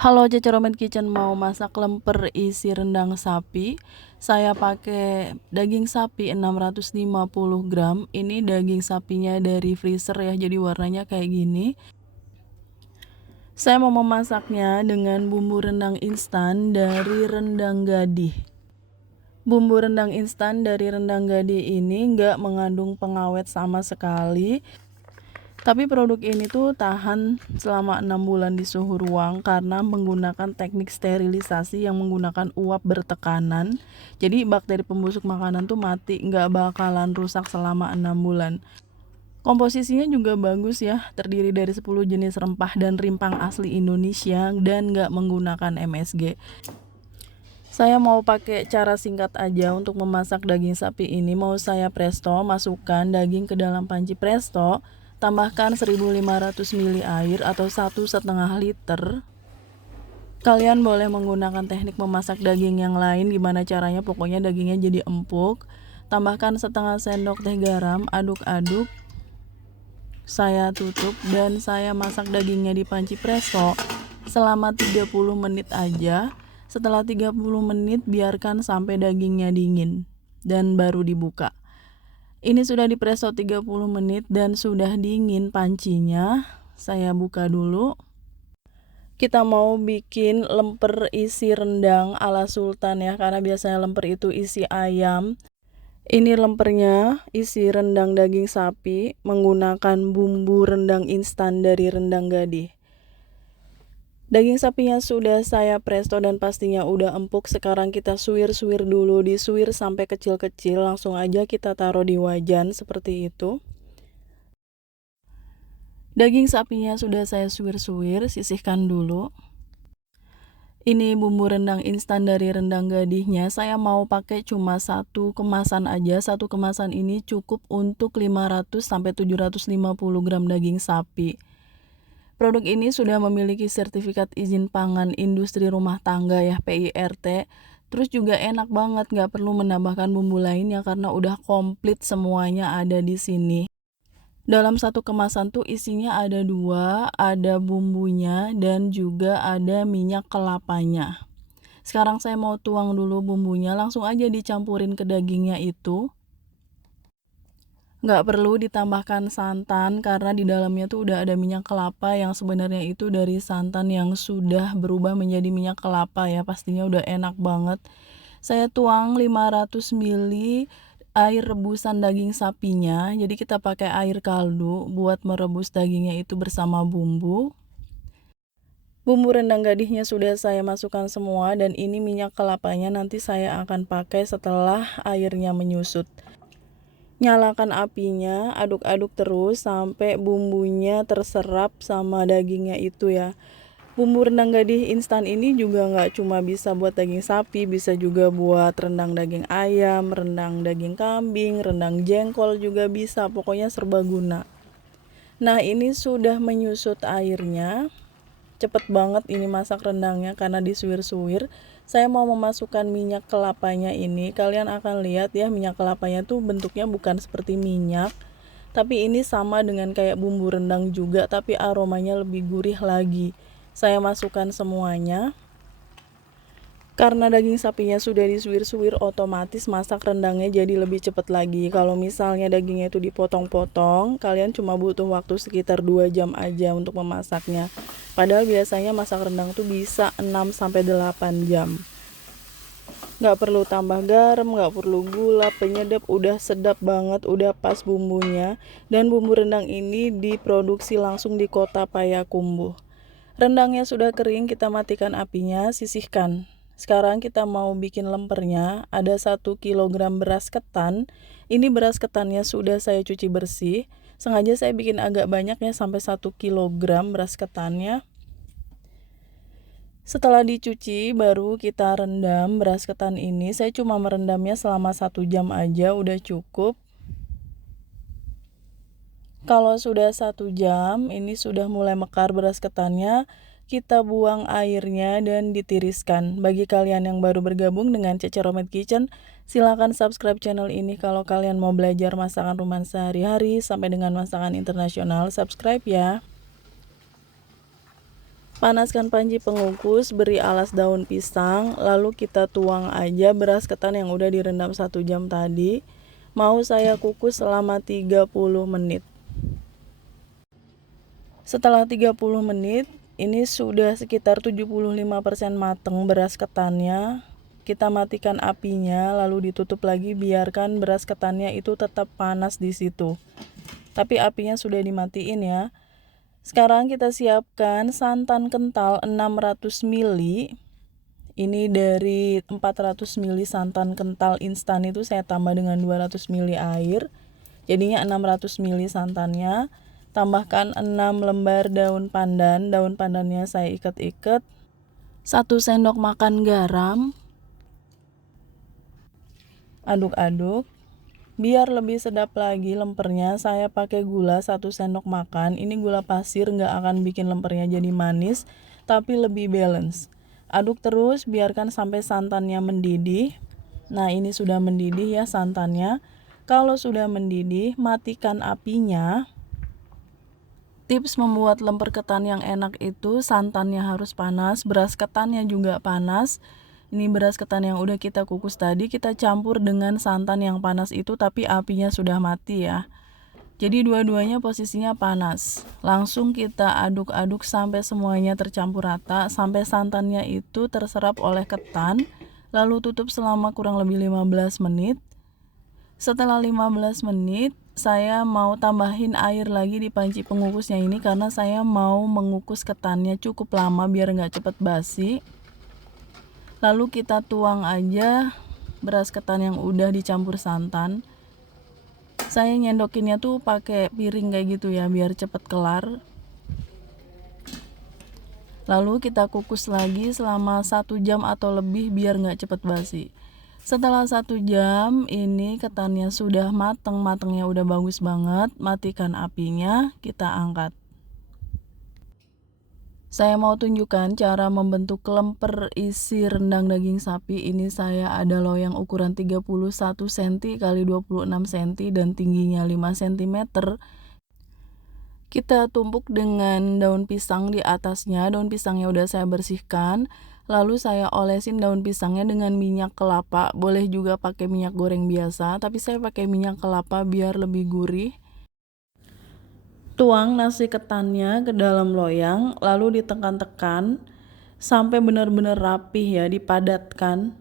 Halo Ceceromet Kitchen, mau masak lemper isi rendang sapi. Saya pakai daging sapi 650 gram. Ini daging sapinya dari freezer ya, jadi warnanya kayak gini. Saya mau memasaknya dengan bumbu rendang instan dari Rendang Gadih. Bumbu rendang instan dari Rendang Gadih ini nggak mengandung pengawet sama sekali. Tapi produk ini tuh tahan selama 6 bulan di suhu ruang karena menggunakan teknik sterilisasi yang menggunakan uap bertekanan. Jadi bakteri pembusuk makanan tuh mati, nggak bakalan rusak selama 6 bulan. Komposisinya juga bagus ya, terdiri dari 10 jenis rempah dan rimpang asli Indonesia dan nggak menggunakan MSG. Saya mau pakai cara singkat aja untuk memasak daging sapi ini. Mau saya presto, masukkan daging ke dalam panci presto, tambahkan 1500 ml air atau 1,5 liter. Kalian boleh menggunakan teknik memasak daging yang lain, gimana caranya pokoknya dagingnya jadi empuk. Tambahkan setengah sendok teh garam, aduk-aduk. Saya tutup dan saya masak dagingnya di panci presto selama 30 menit aja. Setelah 30 menit biarkan sampai dagingnya dingin dan baru dibuka. Ini sudah dipresto 30 menit dan sudah dingin pancinya. Saya buka dulu. Kita mau bikin lemper isi rendang ala sultan ya, karena biasanya lemper itu isi ayam. Ini lempernya isi rendang daging sapi menggunakan bumbu rendang instan dari Rendang Gadih. Daging sapinya sudah saya presto dan pastinya udah empuk. Sekarang kita suwir-suwir dulu, disuwir sampai kecil-kecil. Langsung aja kita taruh di wajan seperti itu. Daging sapinya sudah saya suwir-suwir, sisihkan dulu. Ini bumbu rendang instan dari Rendang Gadihnya. Saya mau pakai cuma satu kemasan aja. Satu kemasan ini cukup untuk 500-750 gram daging sapi. Produk ini sudah memiliki sertifikat izin pangan industri rumah tangga ya, PIRT. Terus juga enak banget, nggak perlu menambahkan bumbu lainnya karena udah komplit semuanya ada di sini. Dalam satu kemasan tuh isinya ada 2, ada bumbunya dan juga ada minyak kelapanya. Sekarang saya mau tuang dulu bumbunya, langsung aja dicampurin ke dagingnya itu. Nggak perlu ditambahkan santan karena di dalamnya tuh udah ada minyak kelapa yang sebenarnya itu dari santan yang sudah berubah menjadi minyak kelapa ya, pastinya udah enak banget. Saya tuang 500 ml air rebusan daging sapinya, jadi kita pakai air kaldu buat merebus dagingnya itu bersama bumbu. Bumbu rendang gadihnya sudah saya masukkan semua dan ini minyak kelapanya nanti saya akan pakai setelah airnya menyusut. Nyalakan apinya, aduk-aduk terus sampai bumbunya terserap sama dagingnya itu ya. Bumbu rendang gadih instan ini juga nggak cuma bisa buat daging sapi, bisa juga buat rendang daging ayam, rendang daging kambing, rendang jengkol juga bisa, pokoknya serbaguna. Nah ini sudah menyusut airnya. Cepet banget ini masak rendangnya karena disuwir-suwir. Saya mau memasukkan minyak kelapanya ini. Kalian akan lihat ya, minyak kelapanya tuh bentuknya bukan seperti minyak, tapi ini sama dengan kayak bumbu rendang juga, tapi aromanya lebih gurih lagi. Saya masukkan semuanya. Karena daging sapinya sudah disuwir-suwir, otomatis masak rendangnya jadi lebih cepat lagi. Kalau misalnya dagingnya itu dipotong-potong, kalian cuma butuh waktu sekitar 2 jam aja untuk memasaknya. Padahal biasanya masak rendang tuh bisa 6-8 jam. Nggak perlu tambah garam, nggak perlu gula, penyedap, udah sedap banget, udah pas bumbunya. Dan bumbu rendang ini diproduksi langsung di kota Payakumbuh. Rendangnya sudah kering, kita matikan apinya, sisihkan. Sekarang kita mau bikin lempernya. Ada 1 kilogram beras ketan. Ini beras ketannya sudah saya cuci bersih. Sengaja saya bikin agak banyak ya, sampai 1 kilogram beras ketannya. Setelah dicuci baru kita rendam beras ketan ini. Saya cuma merendamnya selama 1 jam aja udah cukup. Kalau sudah 1 jam ini sudah mulai mekar beras ketannya, kita buang airnya dan ditiriskan. Bagi kalian yang baru bergabung dengan Ceceromet Kitchen, silakan subscribe channel ini. Kalau kalian mau belajar masakan rumahan sehari-hari sampai dengan masakan internasional, subscribe ya. Panaskan panci pengukus, beri alas daun pisang, lalu kita tuang aja beras ketan yang udah direndam 1 jam tadi. Mau saya kukus selama 30 menit. Setelah 30 menit, ini sudah sekitar 75% mateng beras ketannya. Kita matikan apinya, lalu ditutup lagi, biarkan beras ketannya itu tetap panas di situ. Tapi apinya sudah dimatiin ya. Sekarang kita siapkan santan kental 600 ml. Ini dari 400 ml santan kental instan itu saya tambah dengan 200 ml air. Jadinya 600 ml santannya. Tambahkan 6 lembar daun pandan. Daun pandannya saya ikat-ikat. 1 sendok makan garam. Aduk-aduk. Biar lebih sedap lagi lempernya, saya pakai gula 1 sendok makan. Ini gula pasir, nggak akan bikin lempernya jadi manis, tapi lebih balance. Aduk terus, biarkan sampai santannya mendidih. Nah, ini sudah mendidih ya santannya. Kalau sudah mendidih, matikan apinya. Tips membuat lemper ketan yang enak itu santannya harus panas, beras ketannya juga panas. Ini beras ketan yang udah kita kukus tadi kita campur dengan santan yang panas itu, tapi apinya sudah mati ya. Jadi dua-duanya posisinya panas. Langsung kita aduk-aduk sampai semuanya tercampur rata, sampai santannya itu terserap oleh ketan. Lalu tutup selama kurang lebih 15 menit. Setelah 15 menit, saya mau tambahin air lagi di panci pengukusnya ini karena saya mau mengukus ketannya cukup lama biar nggak cepet basi. Lalu kita tuang aja beras ketan yang udah dicampur santan. Saya nyendokinnya tuh pakai piring kayak gitu ya biar cepet kelar. Lalu kita kukus lagi selama 1 jam atau lebih biar nggak cepet basi. Setelah 1 jam ini ketannya sudah matangnya udah bagus banget. Matikan apinya, kita angkat. Saya mau tunjukkan cara membentuk lemper isi rendang daging sapi. Ini saya ada loyang ukuran 31 cm x 26 cm dan tingginya 5 cm. Kita tumpuk dengan daun pisang di atasnya. Daun pisangnya udah saya bersihkan. Lalu saya olesin daun pisangnya dengan minyak kelapa. Boleh juga pakai minyak goreng biasa, tapi saya pakai minyak kelapa biar lebih gurih. Tuang nasi ketannya ke dalam loyang, lalu ditekan-tekan sampai benar-benar rapih ya, dipadatkan.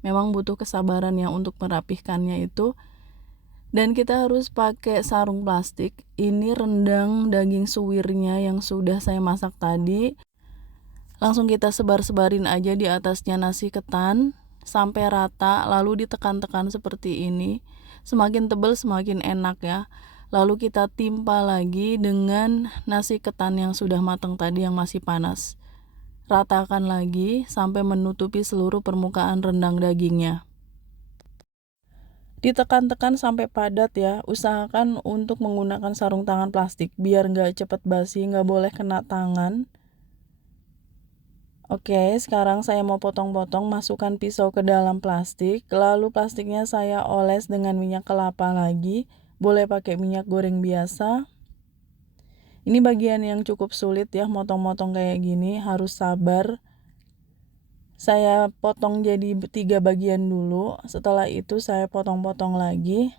Memang butuh kesabaran ya untuk merapihkannya itu. Dan kita harus pakai sarung plastik. Ini rendang daging suwirnya yang sudah saya masak tadi. Langsung kita sebar-sebarin aja di atasnya nasi ketan sampai rata, lalu ditekan-tekan seperti ini. Semakin tebal semakin enak ya. Lalu kita timpa lagi dengan nasi ketan yang sudah matang tadi yang masih panas. Ratakan lagi sampai menutupi seluruh permukaan rendang dagingnya. Ditekan-tekan sampai padat ya. Usahakan untuk menggunakan sarung tangan plastik biar nggak cepet basi, nggak boleh kena tangan. Oke, sekarang saya mau potong-potong, masukkan pisau ke dalam plastik, lalu plastiknya saya oles dengan minyak kelapa lagi. Boleh pakai minyak goreng biasa. Ini bagian yang cukup sulit ya, motong-motong kayak gini, harus sabar. Saya potong jadi 3 bagian dulu, setelah itu saya potong-potong lagi.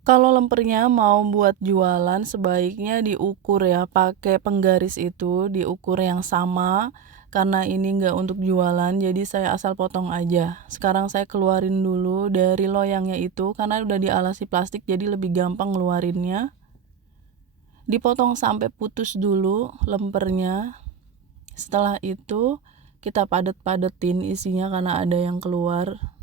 Kalau lempernya mau buat jualan sebaiknya diukur ya, pakai penggaris itu, diukur yang sama. Karena ini enggak untuk jualan, jadi saya asal potong aja. Sekarang saya keluarin dulu dari loyangnya itu, karena udah dialasi plastik jadi lebih gampang ngeluarinnya. Dipotong sampai putus dulu lempernya. Setelah itu kita padet-padetin isinya karena ada yang keluar.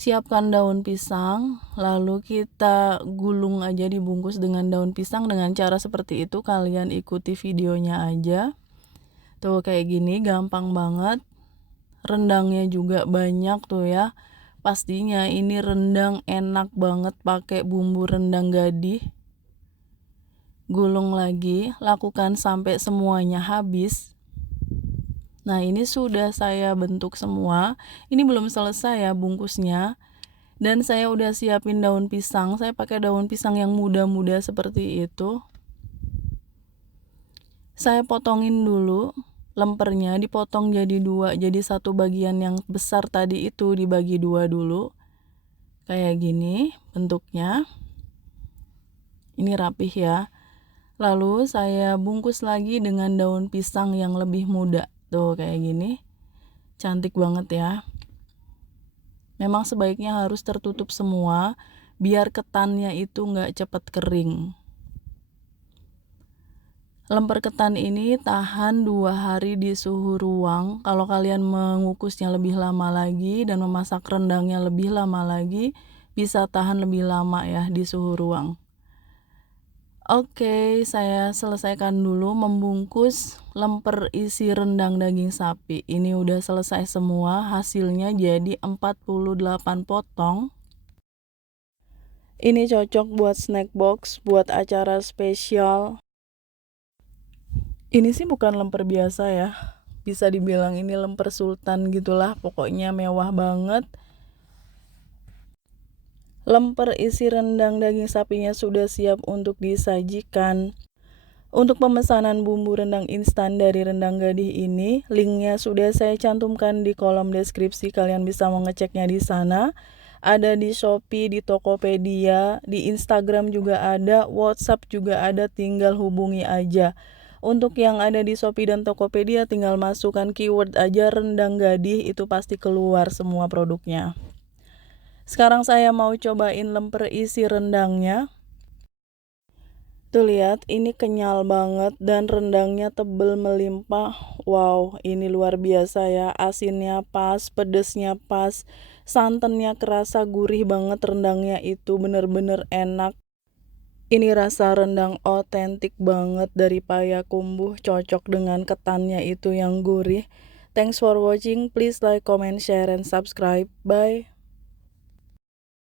Siapkan daun pisang, lalu kita gulung aja, dibungkus dengan daun pisang. Dengan cara seperti itu kalian ikuti videonya aja. Tuh kayak gini, gampang banget. Rendangnya juga banyak tuh ya. Pastinya ini rendang enak banget pakai bumbu rendang gadih. Gulung lagi, lakukan sampai semuanya habis. Nah, ini sudah saya bentuk semua. Ini belum selesai ya bungkusnya. Dan saya udah siapin daun pisang, saya pakai daun pisang yang muda-muda seperti itu. Saya potongin dulu, lempernya dipotong jadi 2, jadi satu bagian yang besar tadi itu dibagi 2 dulu. Kayak gini bentuknya. Ini rapih ya. Lalu saya bungkus lagi dengan daun pisang yang lebih muda. Tuh kayak gini. Cantik banget ya. Memang sebaiknya harus tertutup semua biar ketannya itu nggak cepat kering. Lemper ketan ini tahan 2 hari di suhu ruang. Kalau kalian mengukusnya lebih lama lagi dan memasak rendangnya lebih lama lagi, bisa tahan lebih lama ya di suhu ruang. Oke, saya selesaikan dulu membungkus lemper isi rendang daging sapi. Ini udah selesai semua, hasilnya jadi 48 potong. Ini cocok buat snack box, buat acara spesial. Ini sih bukan lemper biasa ya. Bisa dibilang ini lemper sultan gitulah, pokoknya mewah banget. Lemper isi rendang daging sapinya sudah siap untuk disajikan. Untuk pemesanan bumbu rendang instan dari Rendang Gadih ini, linknya sudah saya cantumkan di kolom deskripsi. Kalian bisa mengeceknya di sana. Ada di Shopee, di Tokopedia, di Instagram juga ada, WhatsApp juga ada, tinggal hubungi aja. Untuk yang ada di Shopee dan Tokopedia tinggal masukkan keyword aja Rendang Gadih, itu pasti keluar semua produknya. Sekarang saya mau cobain lemper isi rendangnya. Tuh lihat, ini kenyal banget dan rendangnya tebel melimpah. Wow, ini luar biasa ya. Asinnya pas, pedesnya pas, santannya kerasa gurih banget, rendangnya itu bener-bener enak. Ini rasa rendang otentik banget dari Payakumbuh, cocok dengan ketannya itu yang gurih. Thanks for watching, please like, comment, share, and subscribe. Bye.